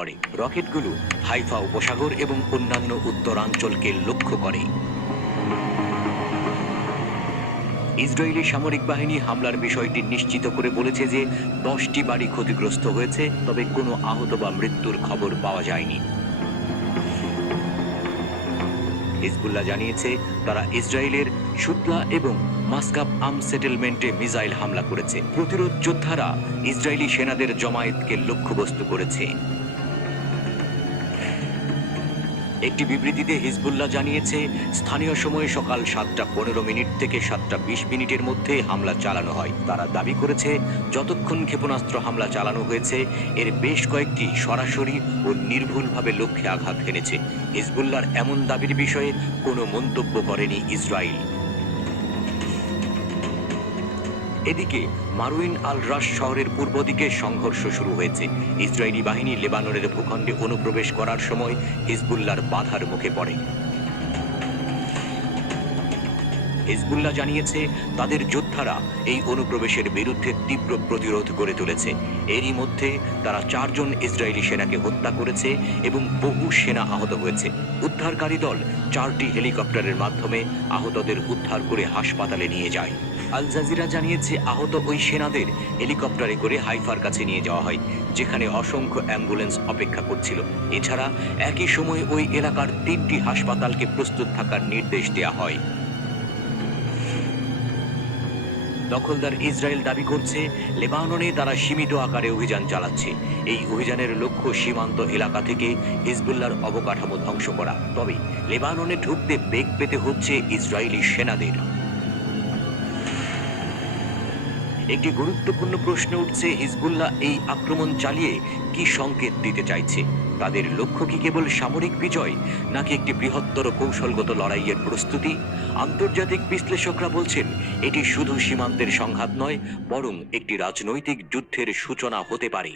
করে। রকেটগুলো হাইফা উপসাগর এবং অন্যান্য উত্তরাঞ্চলকে লক্ষ্য করে। ইসরায়েলি সামরিক বাহিনী হামলার বিষয়টি নিশ্চিত করে বলেছে যে 10টি বাড়ি ক্ষতিগ্রস্ত হয়েছে, তবে কোনো আহত বা মৃত্যুর খবর পাওয়া যায়নি। হিজবুল্লাহ জানিয়েছে তারা ইসরায়েলের সুতলা এবং মাসকাব আম সেটেলমেন্টে মিসাইল হামলা করেছে। প্রতিরোধ যোদ্ধারা ইসরায়েলি সেনাদের জমায়েতকে লক্ষ্যবস্তু করেছে। একটি বিবৃতিতে হিজবুল্লাহ জানিয়েছে স্থানীয় সময়ে সকাল 7:15 থেকে 7:20 মধ্যে হামলা চালানো হয়। তারা দাবি করেছে যতক্ষণ ক্ষেপণাস্ত্র হামলা চালানো হয়েছে এর বেশ কয়েকটি সরাসরি ও নির্ভুলভাবে লক্ষ্যে আঘাত হেনেছে। হিজবুল্লাহর এমন দাবির বিষয়ে কোনো মন্তব্য করেনি ইসরায়েল। এদিকে মারুইন আল রাশ শহরের পূর্ব দিকে সংঘর্ষ শুরু হয়েছে। ইসরায়েলি বাহিনী লেবাননের ভূখণ্ডে অনুপ্রবেশ করার সময় হিজবুল্লাহর বাধার মুখে পড়ে। হিজবুল্লাহ জানিয়েছে তাদের যোদ্ধারা এই অনুপ্রবেশের বিরুদ্ধে তীব্র প্রতিরোধ গড়ে তুলেছে। এরই মধ্যে তারা 4 জন ইসরায়েলি সেনাকে হত্যা করেছে এবং বহু সেনা আহত হয়েছে। উদ্ধারকারী দল 4টি হেলিকপ্টারের মাধ্যমে আহতদের উদ্ধার করে হাসপাতালে নিয়ে যায়। আল জাজিরা জানিয়েছে আহত ওই সেনাদের হেলিকপ্টারে করে হাইফার কাছে নিয়ে যাওয়া হয়, যেখানে অসংখ্য অ্যাম্বুলেন্স অপেক্ষা করছিল। এছাড়া একই সময় ওই এলাকার 3টি হাসপাতালকে প্রস্তুত থাকার নির্দেশ দেওয়া হয়। দখলদার ইসরায়েল দাবি করছে লেবাননে তারা সীমিত আকারে অভিযান চালাচ্ছে। এই অভিযানের লক্ষ্য সীমান্ত এলাকা থেকে হিজবুল্লাহর অবকাঠামো ধ্বংস করা। তবে লেবাননে ঢুকতে বেগ পেতে হচ্ছে ইসরায়েলি সেনাদের। একটি গুরুত্বপূর্ণ প্রশ্ন উঠছে, হিজবুল্লাহ এই আক্রমণ চালিয়ে কি সংকেত দিতে চাইছে? তাদের লক্ষ্য কি কেবল সামরিক বিজয়, নাকি একটি বৃহত্তর কৌশলগত লড়াইয়ের প্রস্তুতি? আন্তর্জাতিক বিশ্লেষকরা বলছেন এটি শুধু সীমান্তের সংঘাত নয়, বরং একটি রাজনৈতিক যুদ্ধের সূচনা হতে পারে।